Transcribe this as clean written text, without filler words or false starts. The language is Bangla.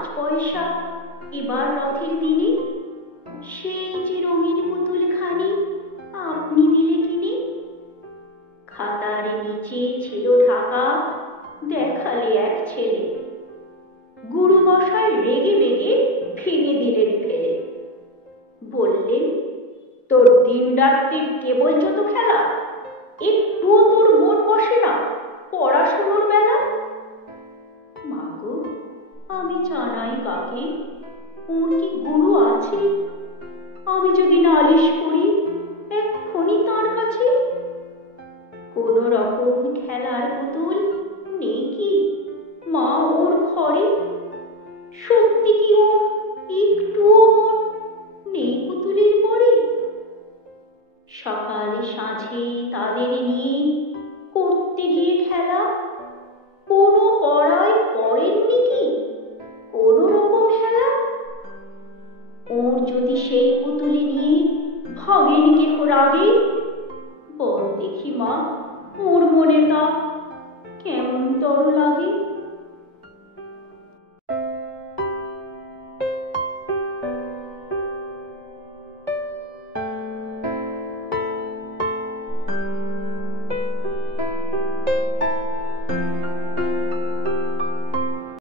5 পয়সা এবার রথের দিনে, সেই যে রঙিন পুতুল খানি আপনি দিলে কিনে। খাতার নিচে ছিল ঢাকা, দেখালে এক ছেলে, গুরু মশাই রেগে মেগে ভেঙে দিলেন ফেলে। বললেন, তোর দিন রাত্রির কেবল যত খেলা, একটুও তোর মন বসে না পড়াশুনোর বেলা। মাগো, আমি জানাই কাকে, ওর কি গুরু আছে? আমি যদি নালিশ করি এক্ষুনি তার কাছে। কোন রকম খেলার পুতুল